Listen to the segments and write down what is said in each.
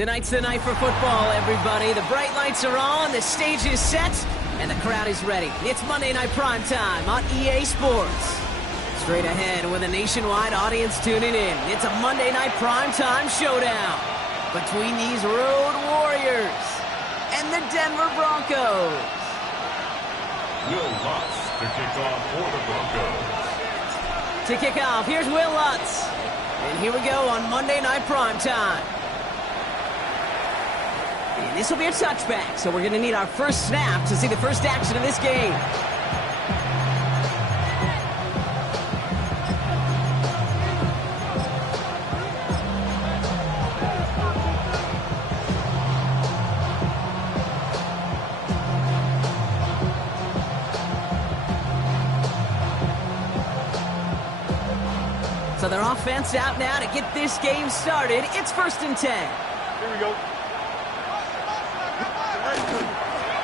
Tonight's the night for football, everybody. The bright lights are on, the stage is set, and the crowd is ready. It's Monday Night Primetime on EA Sports. Straight ahead with a nationwide audience tuning in. It's a Monday Night Primetime showdown between these Road Warriors and the Denver Broncos. Will Lutz to kick off for the Broncos. To kick off, here's Will Lutz. And here we go on Monday Night Primetime. And this will be a touchback, so we're going to need our first snap to see the first action of this game. So their offense out now to get this game started. It's 1st and 10. Here we go.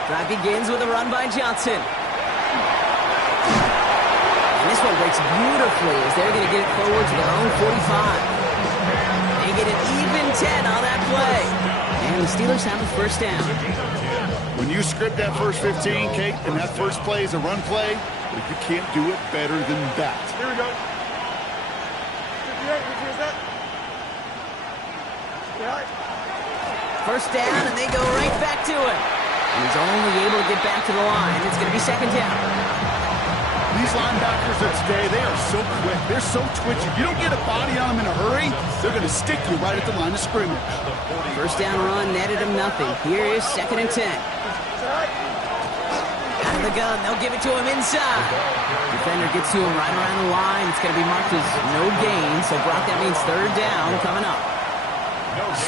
Drive begins with a run by Johnson. And this one breaks beautifully as they're going to get it forward to their own 45. They get an even 10 on that play. And the Steelers have a first down. When you script that first 15, Kate, and that first play is a run play, you can't do it better than that. Here we go. First down, and they go right back to it. And he's only able to get back to the line. It's going to be 2nd down. These linebackers of today, they are so quick. They're so twitchy. If you don't get a body on them in a hurry, they're going to stick you right at the line of scrimmage. First down run netted him nothing. Here is 2nd and 10. Out of the gun, they'll give it to him inside. Defender gets to him right around the line. It's going to be marked as no gain. So, Brock, that means 3rd down coming up.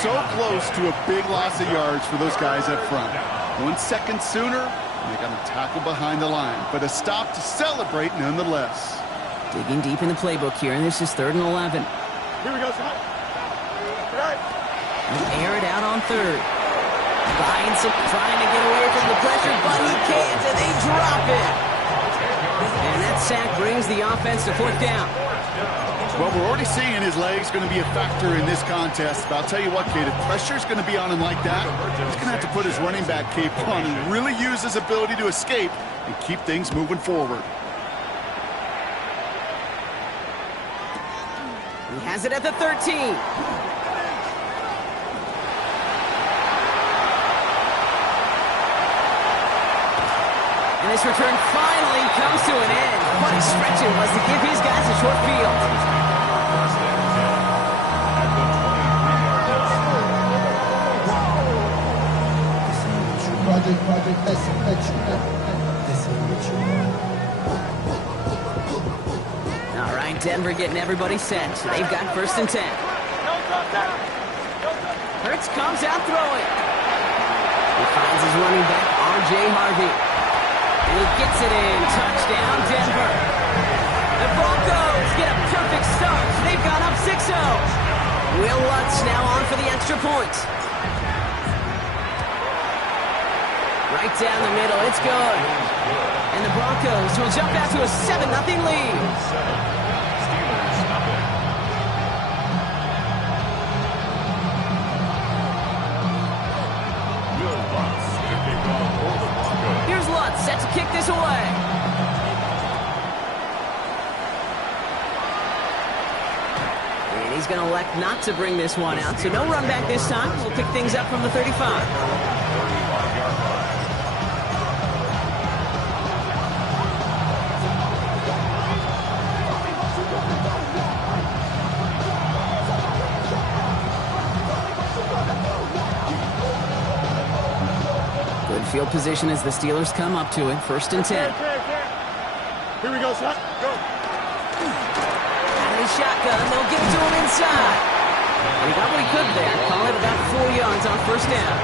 So close to a big loss of yards for those guys up front. 1 second sooner, and they got a tackle behind the line. But a stop to celebrate nonetheless. Digging deep in the playbook here, and this is 3rd and 11. Here we go, son. And air it out on 3rd. Bynes trying to get away from the pressure, but he can't, and they drop it. And that sack brings the offense to 4th down. Well, we're already seeing his legs going to be a factor in this contest. But I'll tell you what, Kate, if pressure's going to be on him like that, he's going to have to put his running back cape on and really use his ability to escape and keep things moving forward. He has it at the 13. And this return finally comes to an end. What a stretch it was to give his guys a short field. All right, Denver getting everybody set. They've got 1st and 10. Hurts comes out throwing. He finds his running back, R.J. Harvey. And he gets it in. Touchdown, Denver. The Broncos get a perfect start. They've gone up 6-0. Will Lutz now on for the extra point. Right down the middle. It's good. And the Broncos will jump out to a 7-0 lead. Will Lutz to kick off for the Broncos. Here's Lutz set to kick this away. And he's going to elect not to bring this one out. So no run back this time. We'll pick things up from the 35. Good field position as the Steelers come up to it. 1st and 10. Here we go, son. Go. Out of the shotgun, they'll give it to him inside. And he got what he could there. Call it about 4 yards on 1st down.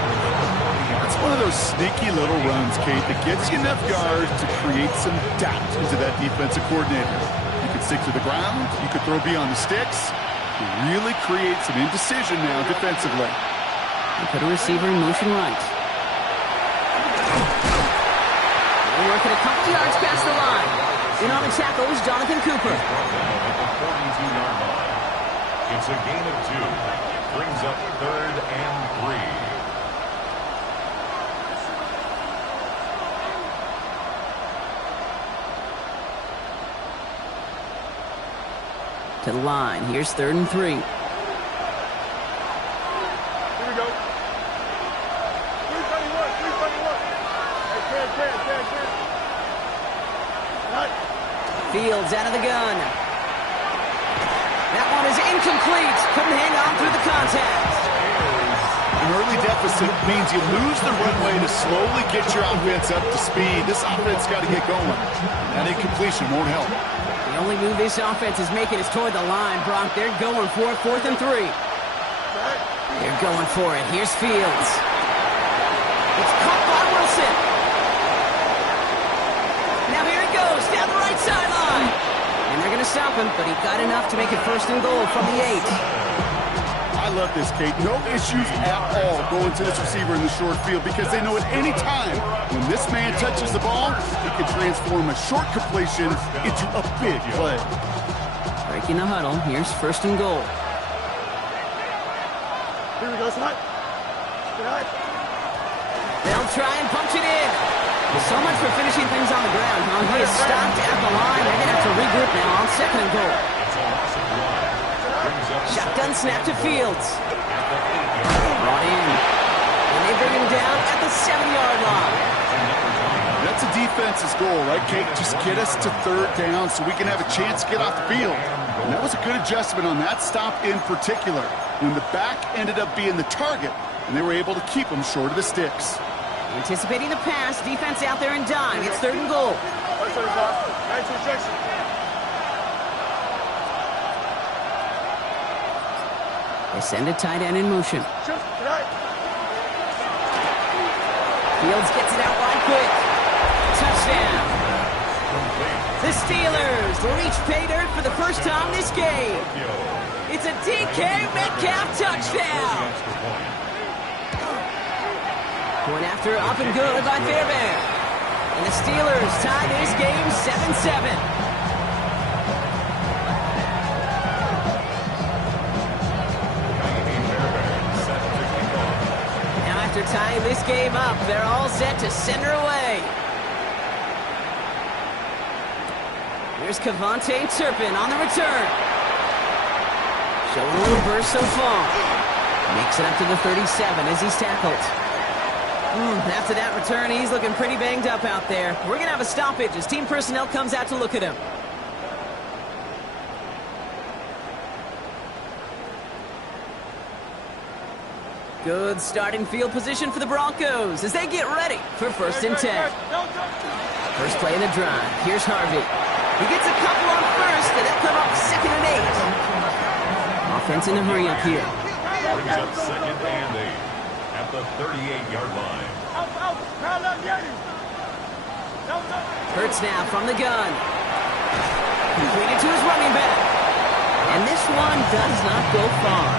That's one of those sneaky little runs, Kate, that gets you enough yards to create some doubt into that defensive coordinator. You could stick to the ground. You could throw beyond the sticks. You really create some indecision now defensively. They put a receiver in motion right. They're working a couple yards past the line. In on the tackle is Jonathan Cooper. It's a gain of 2. Brings up 3rd and 3. To the line. Here's 3rd and 3. Here we go. 321, 321. Hey, Cam. Right. Fields out of the gun. That one is incomplete. Couldn't hang on through the contact. An early deficit means you lose the runway to slowly get your offense up to speed. This offense got to get going. That incompletion won't help. The only move this offense is making is toward the line, Brock. They're going for it, 4th and 3. They're going for it. Here's Fields. It's caught by Wilson. Now here he goes, down the right sideline. And they're going to stop him, but he got enough to make it 1st and goal from the 8. I love this, Kate. No issues at all going to this receiver in the short field because they know at any time when this man touches the ball, he can transform a short completion into a big play. Breaking the huddle. Here's 1st and goal. Here we go, Slide. They'll try and punch it in. So much for finishing things on the ground, huh? He is stopped at the line. They're going to have to regroup now on 2nd and goal. It's a loss of 1. Brings up Shotgun snap to Fields. Brought in. And they bring him down at the 7-yard line. That's a defense's goal, right, Kate? Just get us to 3rd down so we can have a chance to get off the field. And that was a good adjustment on that stop in particular, when the back ended up being the target, and they were able to keep him short of the sticks. Anticipating the pass, defense out there and dime. It's 3rd and goal. Nice rejection. They send a tight end in motion. Shoot. Right. Fields gets it out wide quick. Touchdown. The Steelers reach pay dirt for the first time this game. It's a DK Metcalf touchdown. Point after up and good by Fairbairn. And the Steelers tie this game 7-7. Now after tying this game up, they're all set to send her away. Here's Kevontae Turpin on the return. Showing a little burst so far. Makes it up to the 37 as he's tackled. After that return, he's looking pretty banged up out there. We're going to have a stoppage as team personnel comes out to look at him. Good starting field position for the Broncos as they get ready for 1st and 10. First play of the drive. Here's Harvey. He gets a couple on 1st, and they'll come up 2nd and 8. Offense in the hurry up here. Brings up 2nd and 8. At the 38-yard line. Hurts now from the gun. Completed to his running back. And this one does not go far.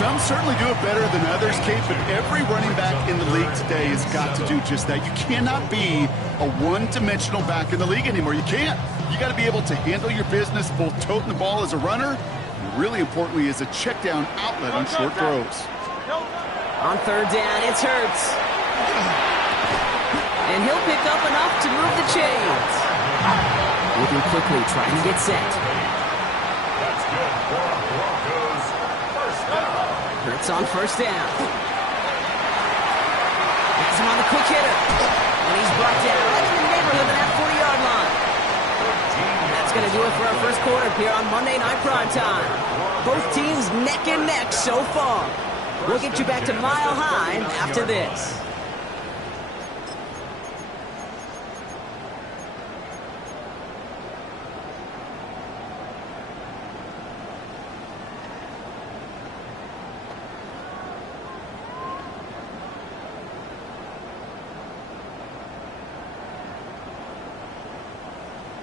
Some certainly do it better than others, Kate, but every running back in the league today has got to do just that. You cannot be a one-dimensional back in the league anymore. You can't. You got to be able to handle your business, both toting the ball as a runner, and really importantly as a check-down outlet on short throws. On 3rd down, it's Hurts. And he'll pick up enough to move the chains. Moving quickly, trying to get set. That's good for Broncos. 1st down. Hurts on 1st down. Has him on the quick hitter. And he's brought down right in the neighborhood of that 40-yard line. That's going to do it for our first quarter here on Monday Night Primetime. Both teams neck and neck so far. We'll get you back to Mile High after this.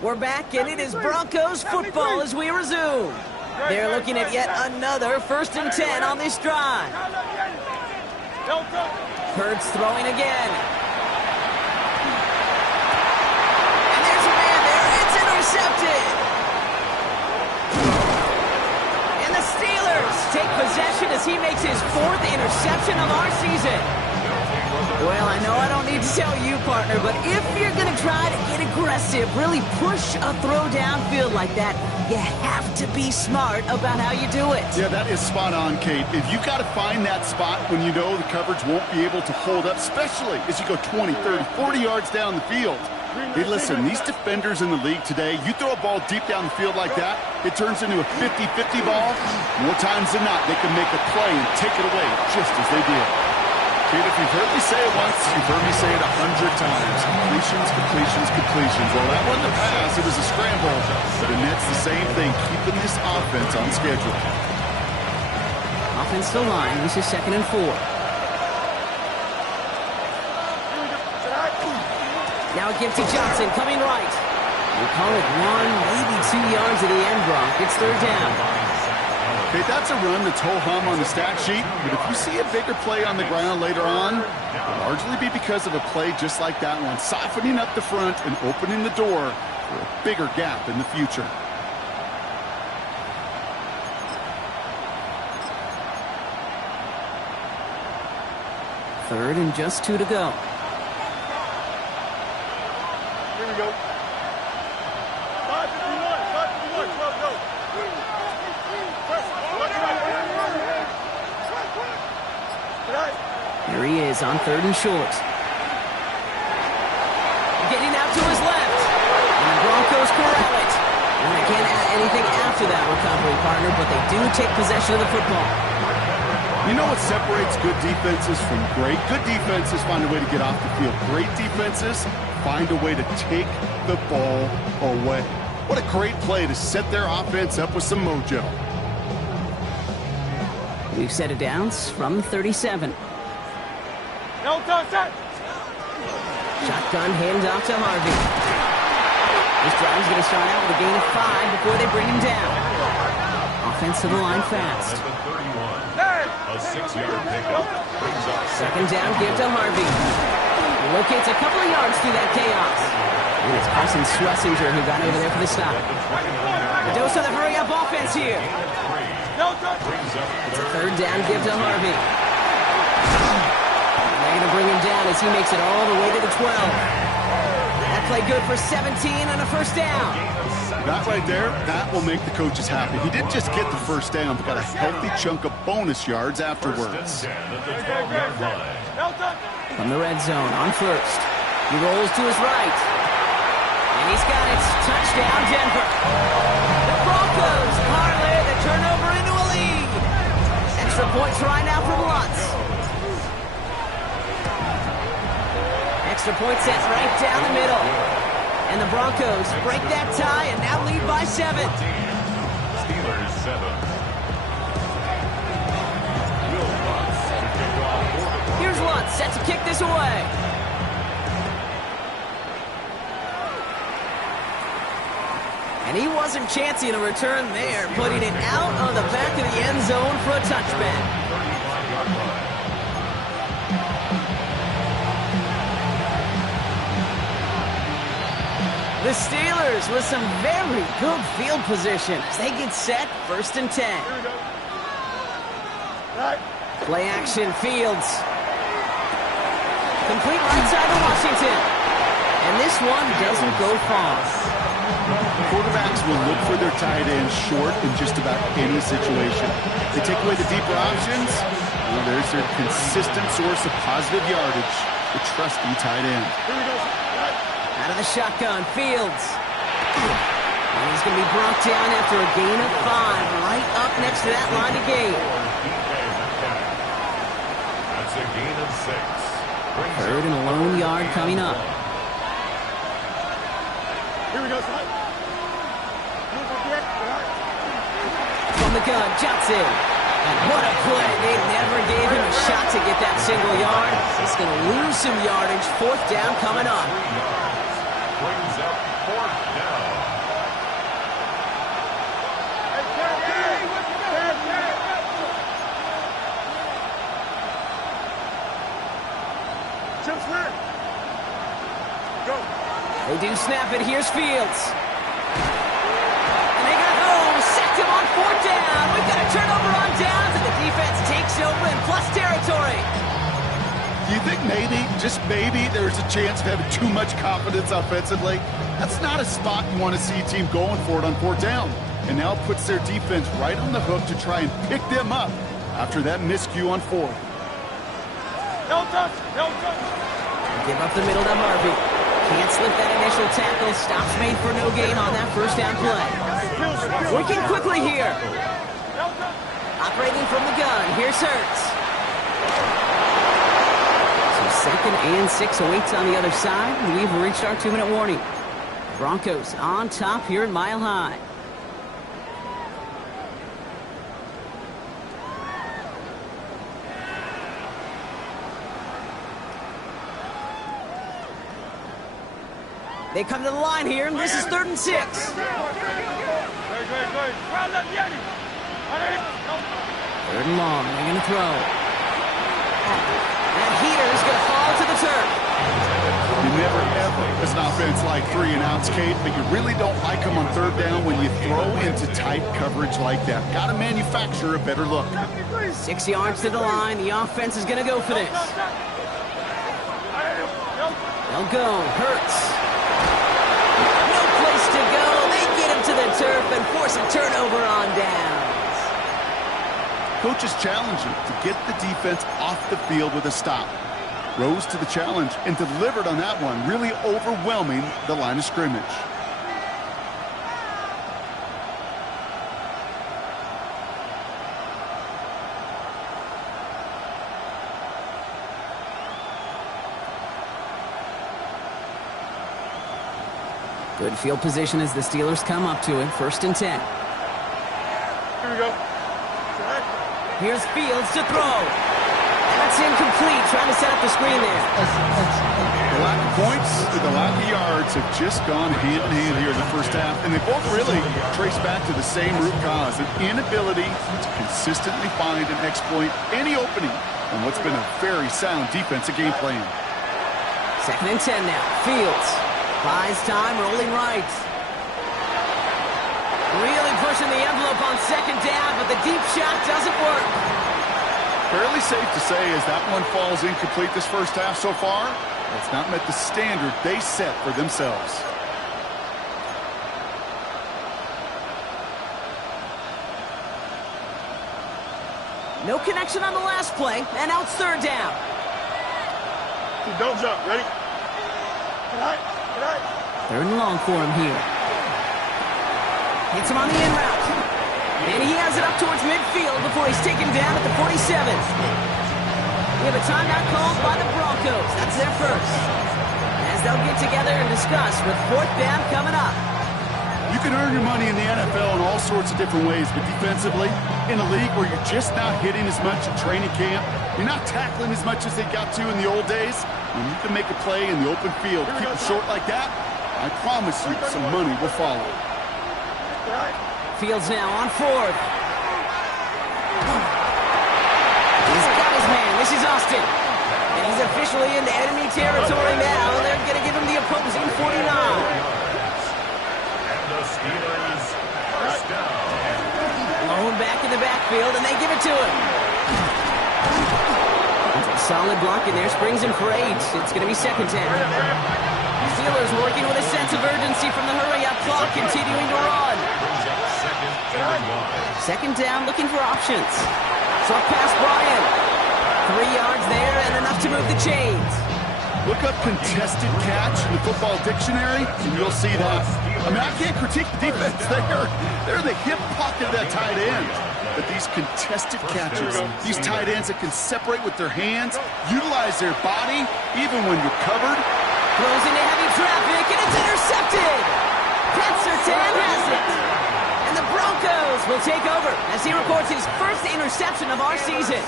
We're back, and it is Broncos football as we resume. They're looking at yet another 1st and 10 on this drive. Hurts throwing again. And there's a man there. It's intercepted. And the Steelers take possession as he makes his 4th interception of our season. Well, I know I don't need to tell you, partner, but if you're going to try to get aggressive, really push a throw downfield like that, you have to be smart about how you do it. Yeah, that is spot on, Kate. If you've got to find that spot when you know the coverage won't be able to hold up, especially as you go 20, 30, 40 yards down the field. Hey, listen, these defenders in the league today, you throw a ball deep down the field like that, it turns into a 50-50 ball. More times than not, they can make a play and take it away just as they did. Kate, if you've heard me say it once, you've heard me say it 100 times. Completions, completions, completions. Well, that wasn't a pass, it was a scramble. But the Nets, the same thing, keeping this offense on schedule. Offense to the line. This is 2nd and 4. Now a give to Johnson, coming right. We'll call it 1, maybe 2 yards at the end, Brock. It's 3rd down. Okay, that's a run that's ho-hum on the stat sheet, but if you see a bigger play on the ground later on, it'll largely be because of a play just like that one, softening up the front and opening the door for a bigger gap in the future. Third and just 2 to go. Here we go. 5:51, 12 go. Here he is on 3rd and short. Getting out to his left. And the Broncos corral it. And they can't add anything after that recovery, partner, but they do take possession of the football. You know what separates good defenses from great? Good defenses find a way to get off the field. Great defenses find a way to take the ball away. What a great play to set their offense up with some mojo. We've set it down from the 37. No time, set. Shotgun handoff to Harvey. This drive's going to start out with a gain of 5 before they bring him down. Offense to the line fast. A 6-yard pickup. 2nd down, give to Harvey. He locates a couple of yards through that chaos. And it's Carson Schlesinger who got over there for the stop. A dose of the hurry-up offense here. No time. It's a 3rd down, give to Harvey. They're going to bring him down as he makes it all the way to the 12. That play good for 17 and a 1st down. That right there, that will make the coaches happy. He didn't just get the 1st down, but got a healthy chunk of bonus yards afterwards. No time. From the red zone on 1st. He rolls to his right. And he's got it. Touchdown, Denver. The Broncos parlay the turnover into a lead. Extra point try now from Lutz. Extra point set right down the middle. And the Broncos break that tie and now lead by 7. Steelers 7. Will Lutz to kick off for the Broncos. Here's Lutz set to kick this away. And he wasn't chancing a return there, putting it out on the back of the end zone for a touchback. 35-yard line. The Steelers with some very good field position as they get set, 1st and 10. Here we go. Right. Play action, Fields. Complete right side to Washington. And this one doesn't go far. Quarterbacks will look for their tight end short in just about any situation. They take away the deeper options. Well, there's their consistent source of positive yardage, the trusty tight end. Here we go. Right. Out of the shotgun, Fields. And he's going to be brought down after a gain of 5, right up next to that line of gain. That's a gain of 6. 3rd and a lone yard coming up. Here we go, son. From the gun, Johnson. And what a play. They never gave him a shot to get that single yard. He's going to lose some yardage. 4th down coming up. Brings up 4th down. Jim Smith. Go. They do snap it. Here's Fields. And they got home. Sacked him on 4th down. We've got a turnover just maybe there's a chance of having too much confidence offensively. That's not a spot you want to see a team going for it on fourth down. And now it puts their defense right on the hook to try and pick them up after that miscue on fourth. No touch, no touch. Give up the middle to Harvey. Can't slip that initial tackle. Stops made for no gain on that first down play. Working quickly here. Operating from the gun. Here's Hurts. So 2nd and 6 awaits on the other side. And we've reached our 2-minute warning. Broncos on top here at Mile High. They come to the line here, and this is 3rd and 6. Great. 3rd and long. They're going to throw. And here is going to fall to the turf. You never ever, as an offense, like 3 and outs, Kate, but you really don't like them on 3rd down when you throw into tight coverage like that. Got to manufacture a better look. 6 yards to the line. The offense is going to go for this. They'll go. Hurts. To go. They get him to the turf and force a turnover on downs. Coach is challenging to get the defense off the field with a stop. Rose to the challenge and delivered on that one, really overwhelming the line of scrimmage. Good field position as the Steelers come up to it. 1st and 10. Here we go. Here's Fields to throw. That's incomplete. Trying to set up the screen there. The lack of points and the lack of yards have just gone hand in hand here in the first half, and they both really trace back to the same root cause, an inability to consistently find and exploit any opening on what's been a very sound defensive game plan. 2nd and 10 now. Fields. Buys time, rolling right. Really pushing the envelope on 2nd down, but the deep shot doesn't work. Fairly safe to say as that one falls incomplete this first half so far, it's not met the standard they set for themselves. No connection on the last play, and now it's 3rd down. Don't jump. Ready? 3rd and long for him here. Hits him on the in route. And he has it up towards midfield before he's taken down at the 47. We have a timeout called by the Broncos. That's their first. As they'll get together and discuss with 4th down coming up. You can earn your money in the NFL in all sorts of different ways, but defensively, in a league where you're just not hitting as much at training camp, you're not tackling as much as they got to in the old days, when you can make a play in the open field, keep it short like that, I promise you some money will follow. Fields now on 4th. He's got his man. This is Austin. And he's officially into enemy territory now. They're going to give him the opposing 49. And the Steelers first down. Blown back in the backfield, and they give it to him. Solid block in there, springs him for 8. It's going to be 2nd down. Steelers working with a sense of urgency from the hurry-up clock, continuing to run. 2nd down, looking for options. Short pass, Bryan. 3 yards there, and enough to move the chains. Look up contested catch in the football dictionary, and you'll see that. I mean, I can't critique the defense. They're in the hip pocket of that tight end. But these contested catches, these tight ends that can separate with their hands, utilize their body, even when you're covered. Throws into heavy traffic, and it's intercepted. Pat Surtain has it. And the Broncos will take over as he records his first interception of our season.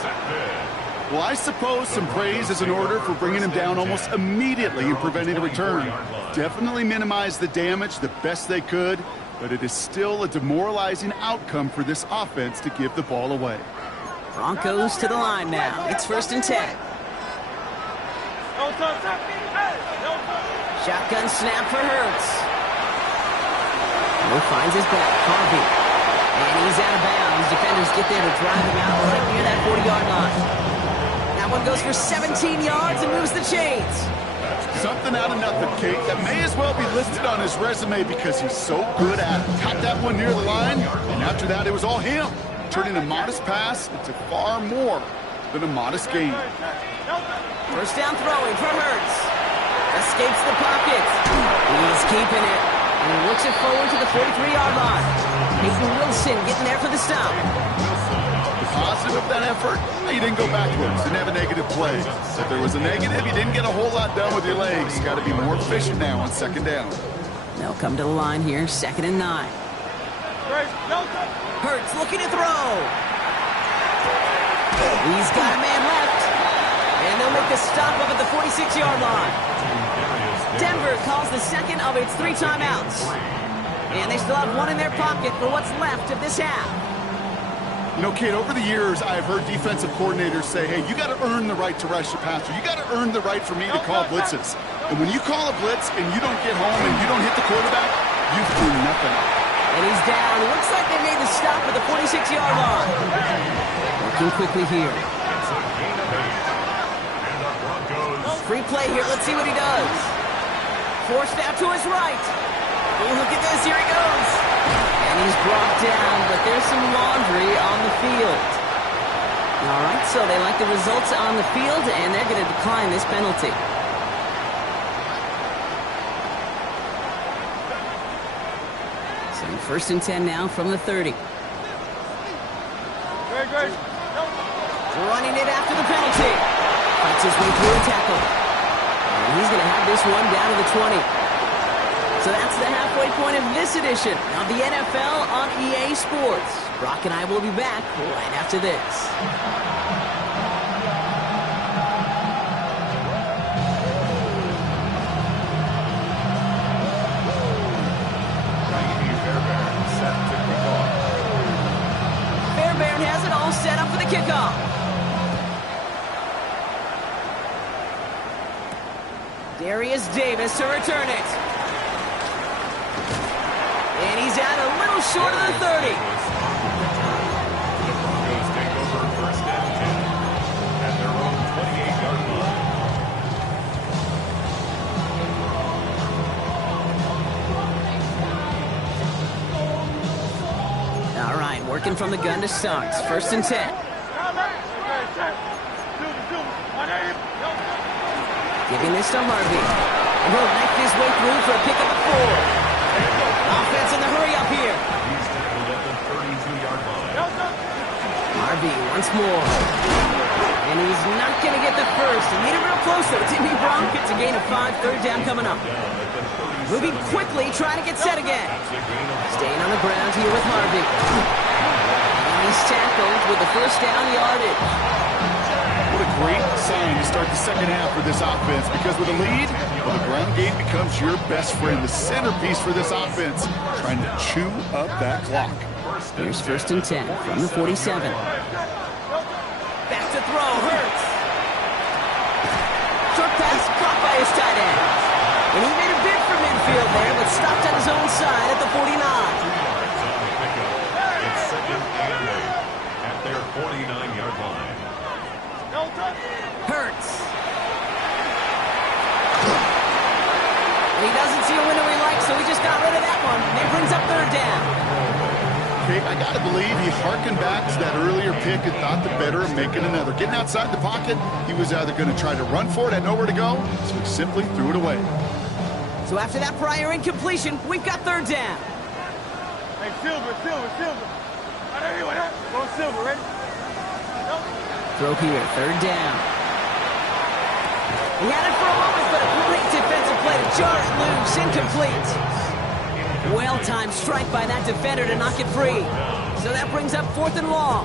Well, I suppose some praise is in order for bringing him down almost immediately and preventing a return. Definitely minimize the damage the best they could, but it is still a demoralizing outcome for this offense to give the ball away. Broncos to the line now. It's 1st and 10. Shotgun snap for Hurts. Mo finds his back. Harvey. And he's out of bounds. Defenders get there to drive him out right near that 40-yard line. Now That one goes for 17 yards and moves the chains. Something out of nothing, Kate, that may as well be listed on his resume because he's so good at it. Caught that one near the line, and after that, it was all him. Turning a modest pass into far more than a modest gain. First down throwing for Hurts. Escapes the pocket. He's keeping it. And he looks it forward to the 43-yard line. Peyton Wilson getting there for the stop. The positive of that effort, he didn't go backwards, didn't have a negative play. If there was a negative, you didn't get a whole lot done with your legs. You got to be more efficient now on second down. They'll come to the line here, 2nd and 9. Hurts looking to throw. He's got a man left. And they'll make the stop up at the 46-yard line. Denver calls the second of its 3 timeouts. And they still have one in their pocket for what's left of this half. You know, Kate, over the years, I've heard defensive coordinators say, hey, you got to earn the right to rush your passer. You got to earn the right for me to call blitzes. And when you call a blitz and you don't get home and you don't hit the quarterback, you've done nothing. And he's down. It looks like they made the stop at the 46-yard line. Working quickly here. Free play here. Let's see what he does. Forced out to his right. Oh, look at this. Here he goes. And he's brought down, but there's some laundry on the field. All right, so they like the results on the field, and they're going to decline this penalty. So 1st and 10 now from the 30. Running it after the penalty. Fights his way through a tackle. And he's going to have this one down to the 20. So that's the halfway point of this edition of the NFL on EA Sports. Brock and I will be back right after this. Fairbairn has it all set up for the kickoff. Darius Davis to return it. And he's out a little short of the 30. The Broncos take over 1st and 10 at their own 28-yard line. All right, working from the gun to start. 1st and 10. Giving this to Harvey. And he'll knife his way through for a pick up at 4. Offense in the hurry up here. He's tackled at the 32-yard line. Harvey once more. And he's not going to get the first. He made it real close, though. Timmy Brown gets a gain of 5, 3rd down coming up. Moving quickly, trying to get set again. Staying on the ground here with Harvey. And he's tackled with the 1st down yardage. What a great sign to start the second half for this offense, because with a lead, well, the ground game becomes your best friend, the centerpiece for this offense, trying to chew up that clock. Here's 1st and 10 from the 47. Back to throw, Hurts. Short pass caught by his tight end. And he made a bid for midfield there, but stopped on his own side at the 49. It's 2nd and 8 at their 49-yard line. Hurts. He doesn't see a window he likes, so he just got rid of that one. And it brings up 3rd down. Okay, I got to believe he harkened back to that earlier pick and thought the better of making another. Getting outside the pocket, he was either going to try to run for it, had nowhere to go, so he simply threw it away. So after that prior incompletion, we've got 3rd down. Hey, Silver. Go Silver, ready? Throw here, 3rd down. He had it for a moment, but a great defensive play to jar it loose, incomplete. Well-timed strike by that defender to knock it free. So that brings up 4th and long.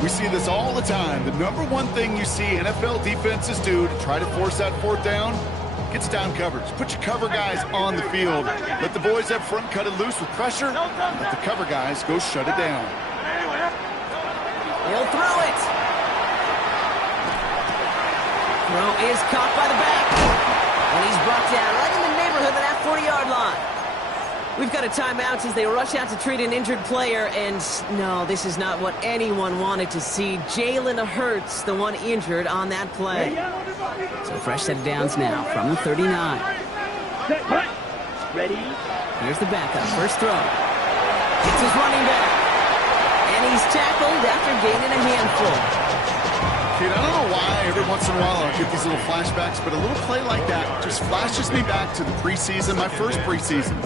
We see this all the time. The number one thing you see NFL defenses do to try to force that 4th down, gets down coverage. Put your cover guys on the field. Let the boys up front cut it loose with pressure. And let the cover guys go shut it down. He'll throw it. Throw is caught by the back. And he's brought down right in the neighborhood of that 40-yard line. We've got a timeout as they rush out to treat an injured player, and no, this is not what anyone wanted to see. Jalen Hurts, the one injured on that play. So fresh set of downs now from the 39. Ready? Here's the backup, first throw. It's his running back. And he's tackled after gaining a handful. Kate, I don't know why every once in a while I'll get these little flashbacks, but a little play like that just flashes me back to the preseason, my first preseason.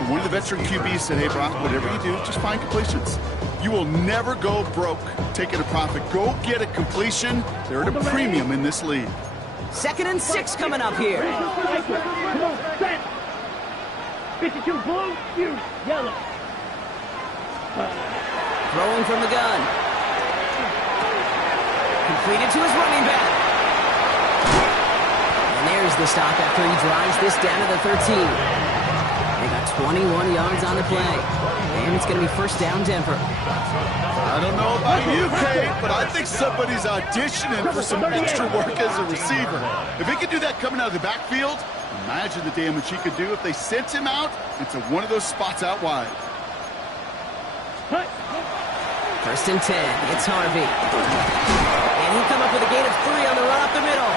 And one of the veteran QBs said, hey, Brock, whatever you do, just find completions. You will never go broke taking a profit. Go get a completion. They're at a premium in this league. 2nd and 6 coming up here. 52 blue, you yellow. Throwing from the gun. Completed to his running back. And there's the stop after he drives this down to the 13. They got 21 yards on the play. And it's going to be first down Denver. I don't know about you, Kate, but I think somebody's auditioning for some extra work as a receiver. If he could do that coming out of the backfield, imagine the damage he could do if they sent him out into one of those spots out wide. First and 10. It's Harvey. And he'll come up with a gain of 3 on the run up the middle.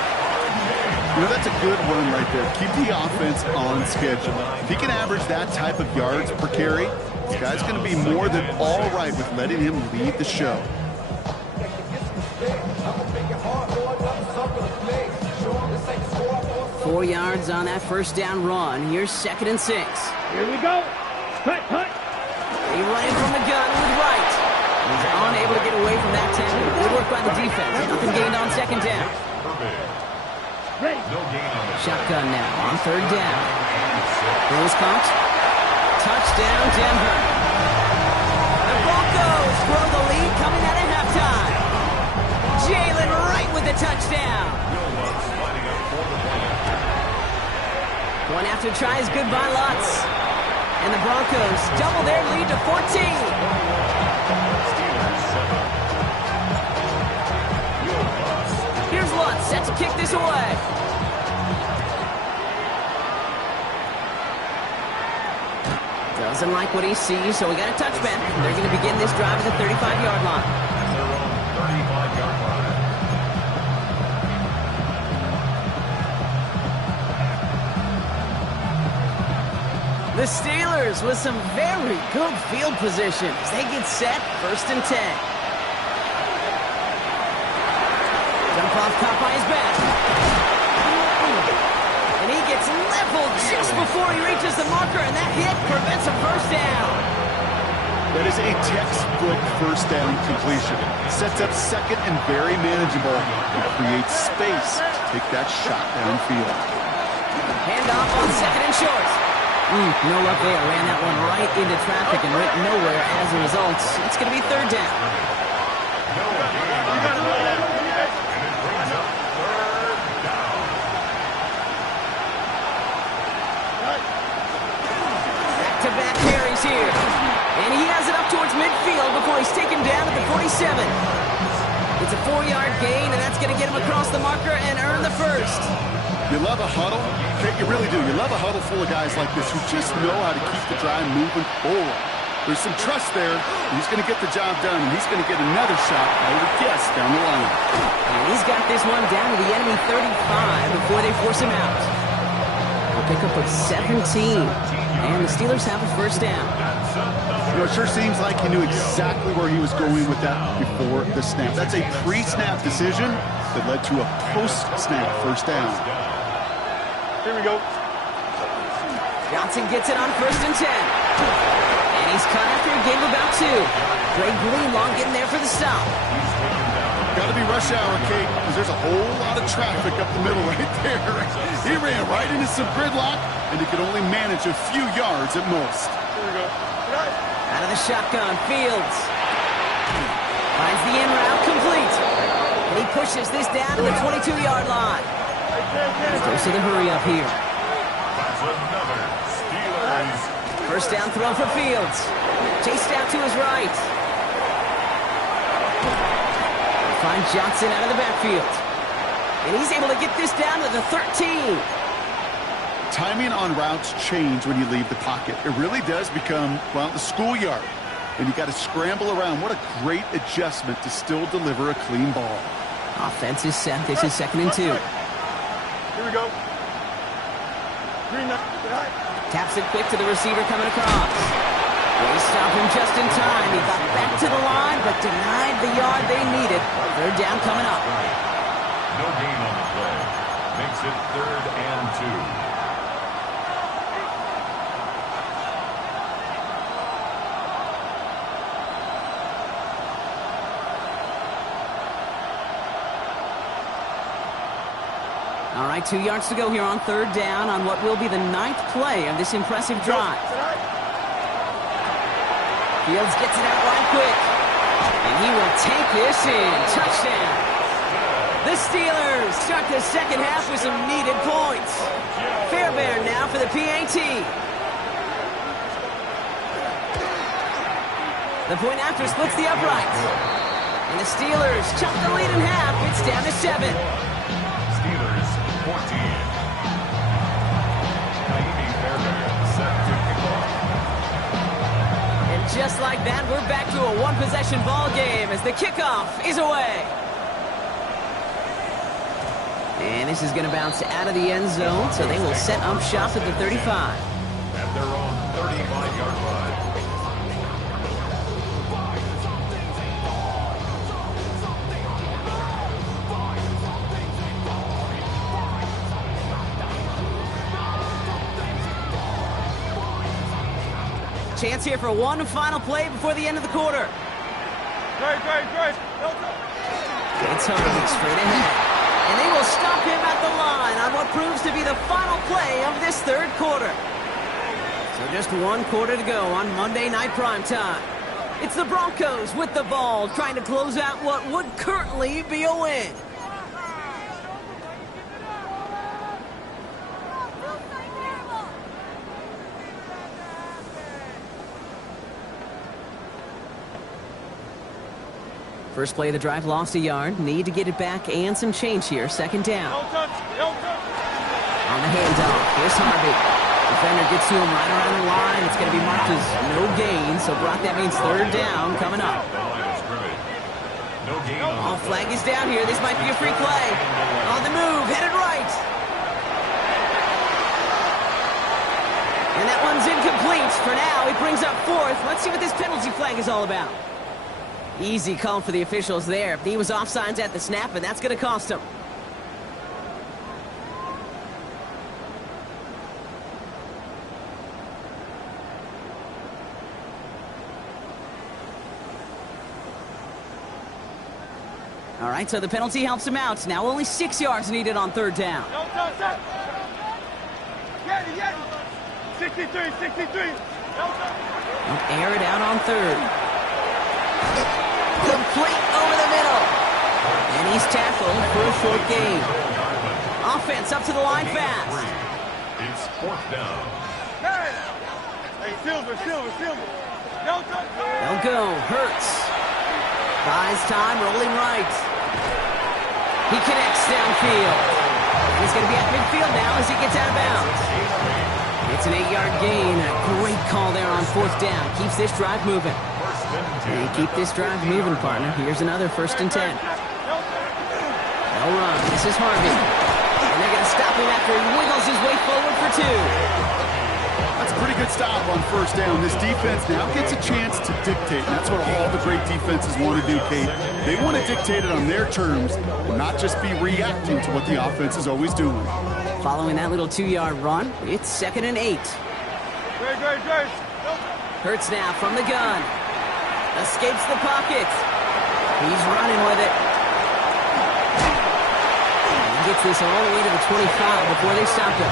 You know, that's a good run right there. Keep the offense on schedule. If he can average that type of yards per carry, this guy's going to be more than all right with letting him lead the show. Four yards on that first down run. Here's 2nd and 6. Here we go. Hut, hut. He running from the gun with right. He's unable to get away from that tackle. Good work by the defense. Nothing gained on 2nd down. Ready. Shotgun now on 3rd down. Throws caught. Touchdown Denver. The Broncos grow the lead coming out of halftime. Jalen Wright with the touchdown. One after tries good by Lutz. And the Broncos double their lead to 14. Here's Lutz set to kick this away. Doesn't like what he sees, so we got a touchback. They're going to begin this drive at the 35-yard line. The Steelers with some very good field position as they get set, 1st and 10. Jump off caught by his back. And he gets leveled just before he reaches the marker, and that hit prevents a first down. That is a textbook first down completion. Sets up 2nd and very manageable and creates space to take that shot downfield. Handoff on 2nd and short. No luck there. Ran that one right into traffic and went nowhere as a result. It's going to be 3rd down. Back-to-back carries here. And he has it up towards midfield before he's taken down at the 47. It's a 4-yard gain, and that's going to get him across the marker and earn the first. You love a huddle? You really do. You love a huddle full of guys like this who just know how to keep the drive moving forward. There's some trust there. He's going to get the job done, and he's going to get another shot, I would guess, down the line. And he's got this one down to the enemy 35 before they force him out. They'll pick up with 17. And the Steelers have a first down. You know, it sure seems like he knew exactly where he was going with that before the snap. That's a pre-snap decision that led to a post-snap first down. Here we go. Johnson gets it on 1st and 10. And he's cut after a gain of about 2. Greg Greenlaw getting there for the stop. Got to be rush hour, Kate, because there's a whole lot of traffic up the middle right there. He ran right into some gridlock, and he could only manage a few yards at most. Here we go. Out of the shotgun, Fields. Finds the in route complete. And he pushes this down to the 22-yard line. He goes to the hurry up here. First down throw for Fields. Chased out to his right. Finds Johnson out of the backfield. And he's able to get this down to the 13. timing on routes change when you leave the pocket. It really does become, well, the schoolyard. And you got to scramble around. What a great adjustment to still deliver a clean ball. Offense is set. This is 2nd and 2. Here we go. Taps it quick to the receiver coming across. They stop him just in time. He got back to the line, but denied the yard they needed. 3rd down coming up. No gain on the play. Makes it 3rd and 2. All right, 2 yards to go here on 3rd down on what will be the 9th play of this impressive drive. Fields gets it out right quick. And he will take this in. Touchdown. The Steelers start the 2nd half with some needed points. Fairbairn now for the PAT. The point after splits the uprights. And the Steelers chunk the lead in half. It's down to 7. Steelers 14. Naimi Fairbairn set to kick off. And just like that, we're back to a one-possession ball game as the kickoff is away. And this is going to bounce out of the end zone, so they will set up shop at the 35. At their own 35-yard line. Chance here for one final play before the end of the quarter. It's Harvey straight ahead. And they will stop him at the line on what proves to be the final play of this 3rd quarter. So just 1 quarter to go on Monday Night Primetime. It's the Broncos with the ball, trying to close out what would currently be a win. First play of the drive, lost a yard. Need to get it back and some change here. 2nd down. On the handoff, here's Harvey. Defender gets to him right around the line. It's going to be marked as no gain. So, Brock, that means 3rd down coming up. All flag is down here. This might be a free play. On the move, headed right. And that one's incomplete. For now, he brings up 4th. Let's see what this penalty flag is all about. Easy call for the officials there. He was offsides at the snap, and that's going to cost him. All right, so the penalty helps him out. Now only 6 yards needed on 3rd down. 63. Air it out on 3rd. Complete over the middle. And he's tackled for a 4th gain. Offense up to the line fast. It's 4th down. Hey, Silver. They'll go. Hurts. Buys time, rolling right. He connects downfield. He's going to be at midfield now as he gets out of bounds. It's an 8-yard gain. A great call there on 4th down. Keeps this drive moving. And keep this drive moving, partner. Here's another 1st and 10. They'll run. This is Harvey. And they're going to stop him after he wiggles his way forward for 2. That's a pretty good stop on 1st down. This defense now gets a chance to dictate. And that's what all the great defenses want to do, Kate. They want to dictate it on their terms and not just be reacting to what the offense is always doing. Following that little 2-yard run, it's 2nd and 8. Hurts now from the gun. Escapes the pocket. He's running with it. He gets this all the way to the 25 before they stop him.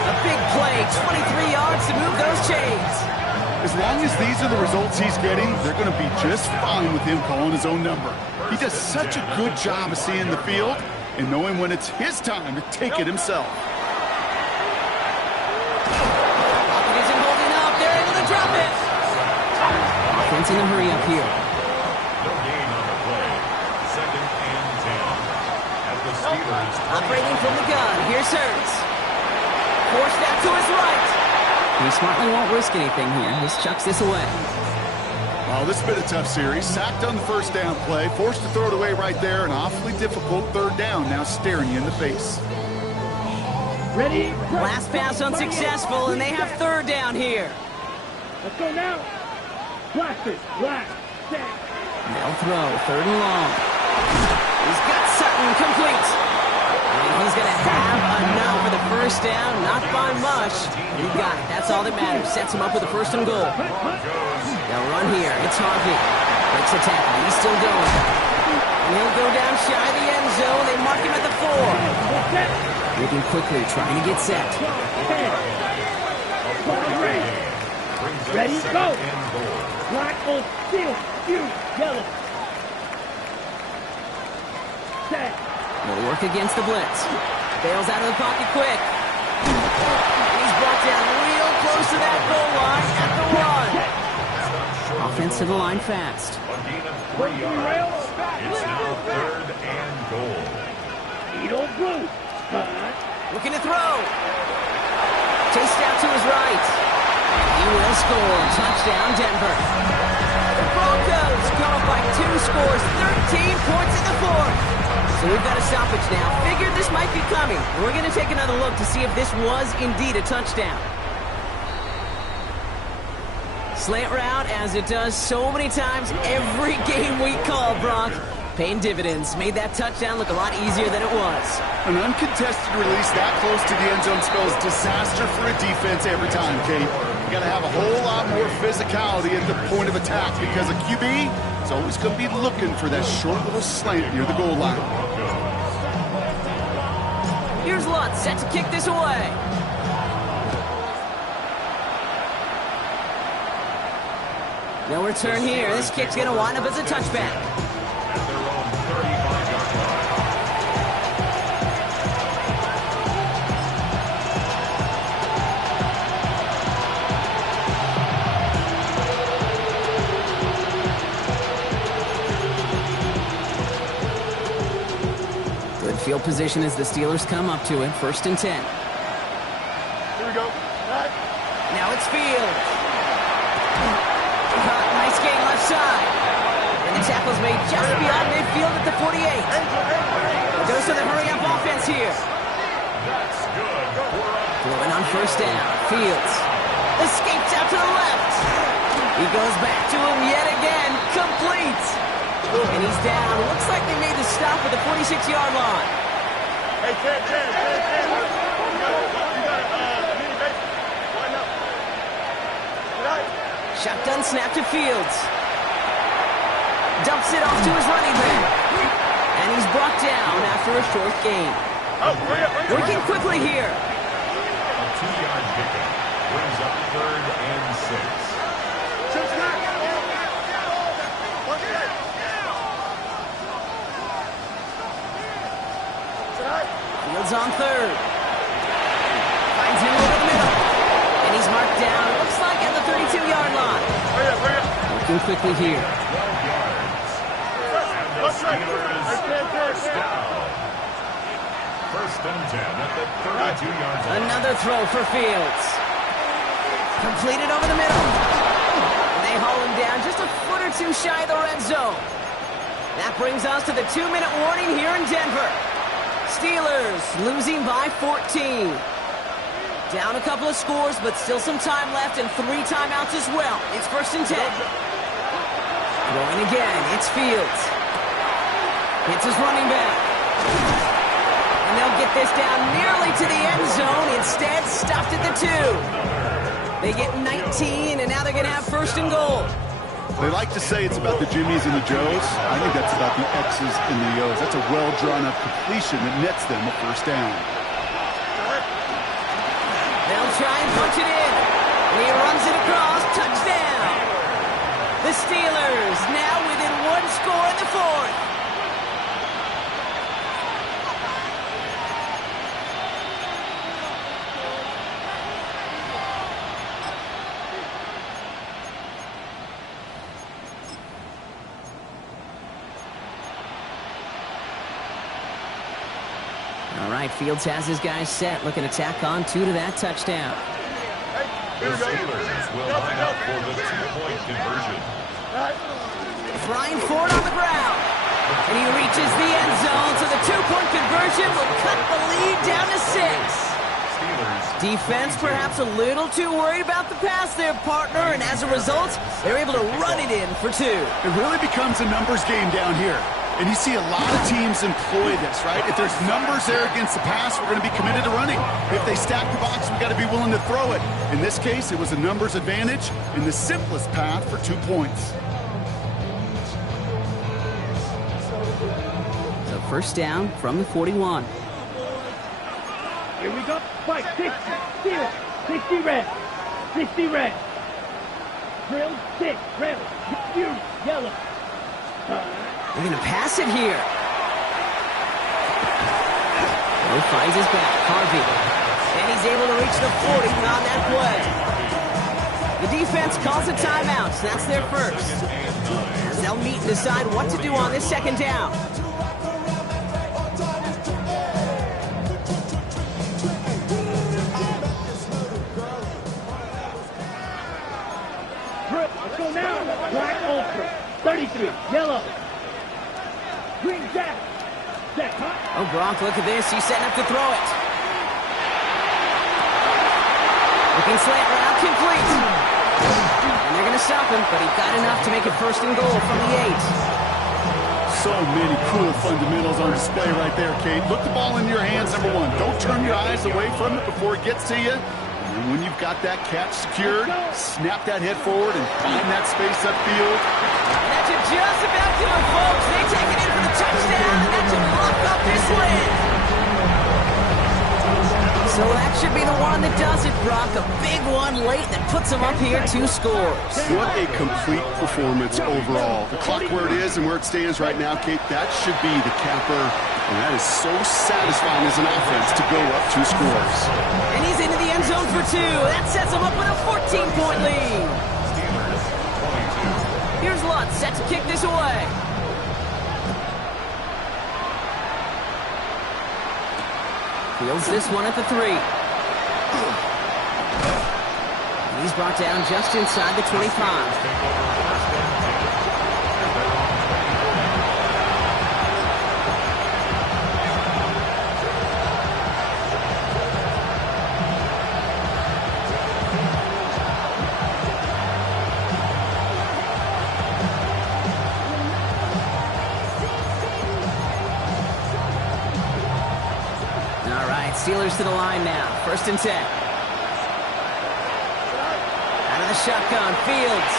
A big play, 23 yards to move those chains. As long as these are the results he's getting, they're going to be just fine with him calling his own number. He does such a good job of seeing the field and knowing when it's his time to take it himself. Pocket isn't holding up. They're able to drop it. Offense in a hurry up here. No gain on the play. 2nd and 10. At the Steelers. Operating from the gun. Here's Hurts. Forced out to his right. He smartly won't risk anything here. Just chucks this away. Well, this has been a tough series. Sacked on the first down play, forced to throw it away right there. An awfully difficult third down now staring you in the face. Ready? Last pass unsuccessful, and they have third down here. Let's go now. Blaster, blast, set. They'll throw, third and long. He's got Sutton complete. And he's going to have enough for the first down, not by much. He got it. That's all that matters. Sets him up with a first and goal. They'll run here. It's Harvey. Breaks the tackle. He's still going. And he'll go down shy of the end zone. They mark him at the 4. Moving quickly, trying to get set. Ready, go. Black on steel, fuse, yellow. Set. Will work against the blitz. Bails out of the pocket quick. And he's brought down real close to that goal line at the run. Offense to the line fast. A gain of 3 yards. It's now third and goal. Edo blue. Looking to throw. Chased out to his right. And he will score. Touchdown, Denver. The Broncos come up by 2 scores, 13 points in the 4th. So we've got a stoppage now. Figured this might be coming. We're going to take another look to see if this was indeed a touchdown. Slant route, as it does so many times every game we call, Brock. Paying dividends. Made that touchdown look a lot easier than it was. An uncontested release that close to the end zone spells disaster for a defense every time, Kate. You got to have a whole lot more physicality at the point of attack because a QB is always going to be looking for that short little slant near the goal line. Here's Lutz, set to kick this away. No return here. This kick's going to wind up as a touchback. At their own 35-yard line. Good field position as the Steelers come up to it. First and 10. Here we go. Right. Now it's Field. Nice gain left side. And the tackle's made just beyond midfield at the 48. Goes to the hurry-up offense here. That's good. Throwing on first down. Fields escapes out to the left. He goes back to him yet again. Complete. And he's down. Looks like they made the stop at the 46-yard line. Hey, Ted. You got mini base. Line up. Right. Shotgun snap to Fields. Dumps it off to his running back. And he's brought down after a short gain. Oh, hurry up. Working quickly here. A 2-yard pickup brings up third and 6. Cincinnati. Fields on third. Finds him over the middle. And he's marked down, looks like at the 32-yard line. Hurry up. Working quickly here. 12 yards. And the Steelers first down. First and 10 at the 32-yard line. Another throw for Fields. Completed over the middle. And they haul him down just a foot or two shy of the red zone. That brings us to the 2-minute warning here in Denver. Steelers losing by 14. Down a couple of scores, but still some time left and 3 timeouts as well. It's first and 10. Throwing again, it's Fields. Hits his running back. And they'll get this down nearly to the end zone. Instead, stopped at the 2. They get 19, and now they're going to have first and goal. They like to say it's about the Jimmies and the Joes. I think that's about the X's and the O's. That's a well-drawn-up completion that nets them a first down. They'll try and punch it in. And he runs it across. Touchdown. The Steelers now within 1 score in the 4th. All right, Fields has his guys set, looking to tack on 2 to that touchdown. The Steelers will line up for the 2-point conversion. Flying forward on the ground. And he reaches the end zone, so the 2-point conversion will cut the lead down to 6. Defense perhaps a little too worried about the pass there, partner, and as a result, they're able to run it in for 2. It really becomes a numbers game down here. And you see a lot of teams employ this, right? If there's numbers there against the pass, we're going to be committed to running. If they stack the box, we've got to be willing to throw it. In this case, it was a numbers advantage and the simplest path for 2 points. So first down from the 41. Here we go. Fight. 60. Steal. 60 red. 60 red. Drill 6. Red. You. Yellow. They're going to pass it here. He finds his back. Harvey. And he's able to reach the 40 on that play. The defense calls a timeout. So that's their first. As they'll meet and decide what to do on this second down. Let's go now. Black Ultra. 33. Yellow. Green Jack. Jack, huh? Oh, Gronk, look at this. He's setting up to throw it. Looking slant route, complete. And they're going to stop him, but he got enough to make it first and goal from the 8. So many cool fundamentals on display right there, Kate. Look the ball in your hands, number one. Don't turn your eyes away from it before it gets to you. And when you've got that catch secured, snap that head forward and find that space upfield. And that should just about do it, folks. They take it in for the touchdown, and that should lock up this win. So that should be the one that does it, Brock. A big one late that puts them up here 2 scores. What a complete performance overall. The clock where it is and where it stands right now, Kate, that should be the capper. And that is so satisfying as an offense to go up 2 scores. And he's into the end zone for 2. That sets him up with a 14-point lead. Here's Lutz set to kick this away. Fields this one at the 3. He's brought down just inside the 25. Steelers to the line now. First and 10. Out of the shotgun, Fields.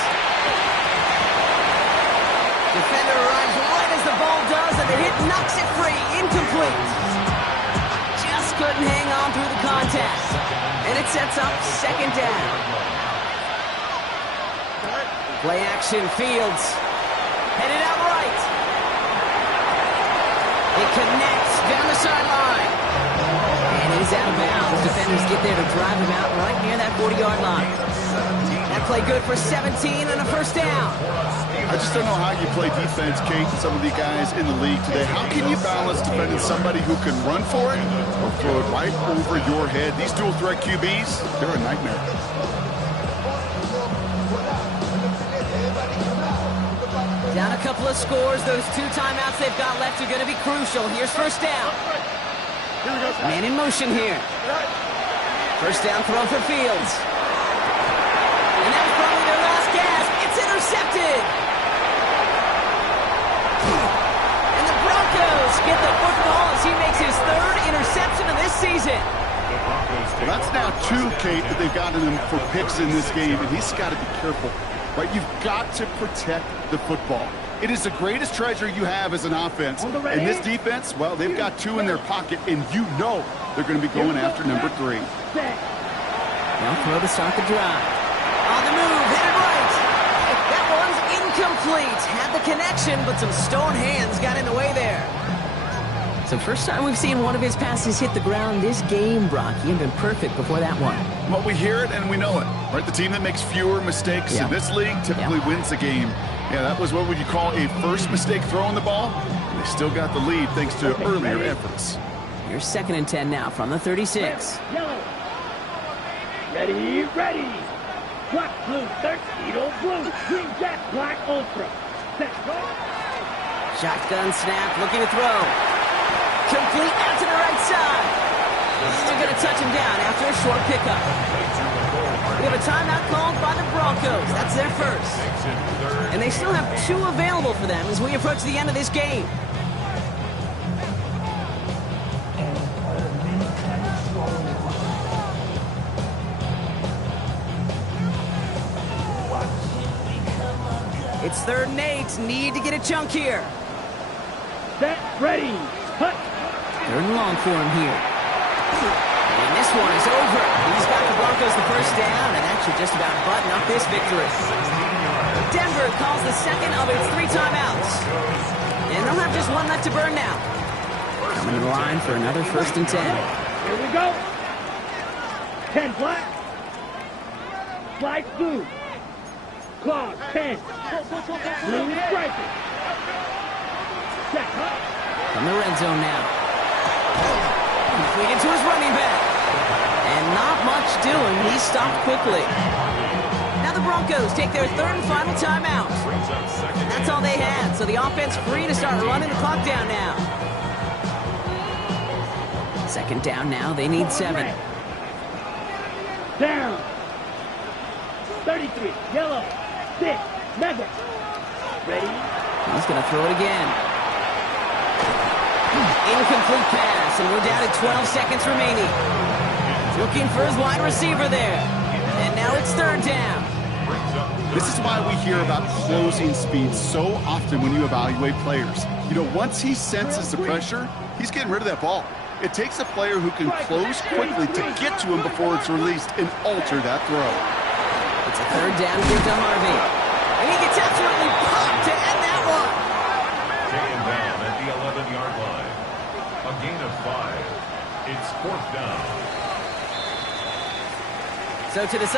Defender arrives right as the ball does, and the hit knocks it free. Incomplete. Just couldn't hang on through the contact. And it sets up second down. Play action, Fields. Headed out right. It connects down the sideline. He's out of bounds. Defenders get there to drive him out right near that 40-yard line. That play good for 17 and a first down. I just don't know how you play defense, Kate, and some of the guys in the league today. How can you balance defending somebody who can run for it or throw it right over your head? These dual threat QBs, they're a nightmare. Down a couple of scores. Those 2 timeouts they've got left are going to be crucial. Here's first down. Man in motion here. First down throw for Fields. And that's probably their last gasp. It's intercepted. And the Broncos get the football as he makes his 3rd interception of this season. Well, that's now 2, Kate, that they've gotten him for picks in this game, and he's got to be careful. Right? You've got to protect the football. It is the greatest treasure you have as an offense. And this defense, well, they've got 2 in their pocket, and you know they're going to be going after number 3. They'll throw to start the drive. On the move, headed right. That one's incomplete. Had the connection, but some stone hands got in the way there. So first time we've seen one of his passes hit the ground this game, Brock. He had been perfect before that one. Well, we hear it and we know it. Right? The team that makes fewer mistakes in this league typically wins the game. Yeah, that was what would you call a first mistake throwing the ball. They still got the lead thanks to earlier efforts. Here's 2nd and 10 now from the 36. Yellow. Ready, ready. Black, blue, tuxedo, blue. Green, jack, black, ultra. Set, go. Shotgun snap, looking to throw. Complete out to the right side. They're going to touch him down after a short pickup. We have a timeout called by the Broncos. That's their first. And they still have 2 available for them as we approach the end of this game. It's 3rd and 8. Need to get a chunk here. Set, ready. Hut. 3rd and long for him here. And this one is over. He's got the Broncos the first down, and that should just about button up this victory. Denver calls the second of its 3 timeouts. And they'll have just 1 left to burn now. Coming to the line for another 1st and 10. Here we go. 10 black. Flag blue. Claws 10. Blue striker. Check, huh? From the red zone now. Completed to his running back. And not much doing. He stopped quickly. Now the Broncos take their 3rd and final timeout. And that's all they had. So the offense free to start running the clock down now. 2nd down now. They need 7. Down. 33. Yellow. 6. Mega. Ready. He's going to throw it again. Incomplete pass, and we're down to 12 seconds remaining. Looking for his wide receiver there. And now it's 3rd down. This is why we hear about closing speed so often when you evaluate players. You know, once he senses the pressure, he's getting rid of that ball. It takes a player who can close quickly to get to him before it's released and alter that throw. It's a 3rd down here to Harvey. And he gets absolutely popped to end that one. Taken down at the 11-yard line. A gain of 5. It's 4th down. So to the